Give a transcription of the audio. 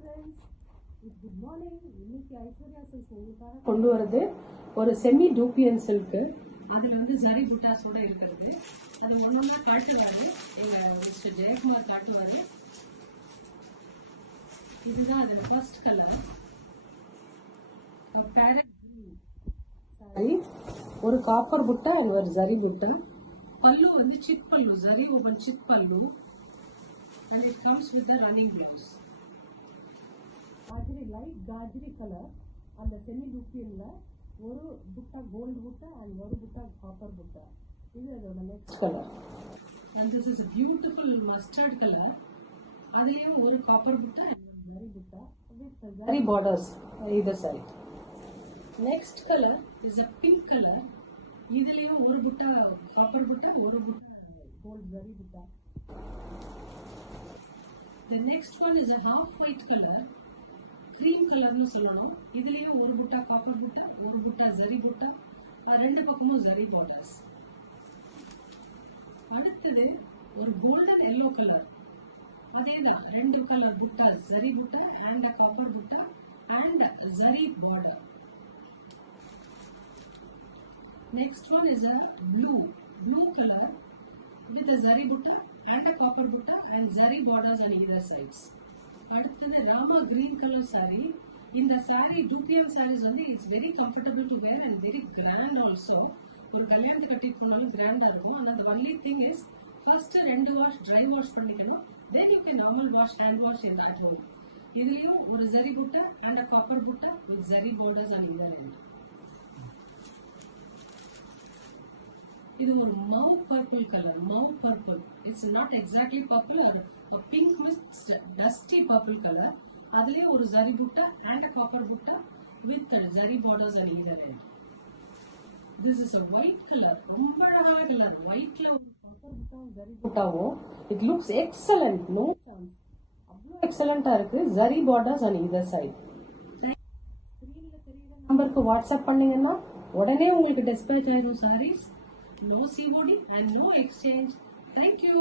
friends, good morning. இன்னைக்கு Aishwarya silks உங்களுக்காக கொண்டு வரது ஒரு செமி டூப்பியன் சில்க். அதுல வந்து ஜரி புட்டாஸோட இருக்கிறது. அது ஒன்னொன்னா காட்டுவாரு எங்க மிஸ்டர் ஜெயக்குமார் காட்டுவாரு. இதுதான் அது ஃபர்ஸ்ட் கலர். பேரட் சாரி, ஒரு காப்பர் புட்டா அண்ட் ஒரு ஜரி புட்டா. பல்லு வந்து சிட் பல்லு, ஜரி ஓபன் சிட் பல்லு. And it comes with the running blouse. Gajri light gajri color on the semi dupian la oru butta gold butta and oru butta copper butta. This is the next color. And this is a beautiful mustard color. Adiyum oru copper butta and zari butta with zari borders either side. Next color is a pink color. Idhileyum oru butta copper butta, oru butta gold zari butta. The next one is a half white color, cream color nu sollanum. Idhileyum oru butta copper butta, oru butta zari butta, rendu pakkamum zari borders. Aduthadu oru golden yellow color. Adeyda rendu color butta, zari butta and a copper butta and zari border. Next one is a blue color with a zari butta and a copper butta and zari borders on either sides. அடுத்தது Rama green color saree. இந்த saree dupian sarees வந்து it's very comfortable to wear and very grand also. ஒரு கல்யாணத்துக்கு கட்டிட்டு போனாலும் கிராண்டா இருக்கும். ஆனா the only thing is first ரெண்டு வாஷ் dry wash பண்ணிக்கணும். Then you can normal wash, hand wash in at home. இதுலயும் ஒரு zari butta and a copper butta with zari borders on either end. இது ஒரு mauve purple color, mauve purple. It's not exactly purple or a pink mixed dusty purple color. அதுலயே ஒரு zari butta and a copper butta with zari borders on either end. This is a white color, ரொம்ப அழகான color. Whiteல ஒரு copper butta zari buttaவோ it looks excellent, no chance. அவ்வளவு எக்ஸலண்டா இருக்கு. zari borders on either side. ஸ்கிரீன்ல தெரியுற நம்பருக்கு WhatsApp பண்ணீங்கன்னா உடனே உங்களுக்கு dispatch ஆயிடும் sarees. No COD and no exchange. Thank you.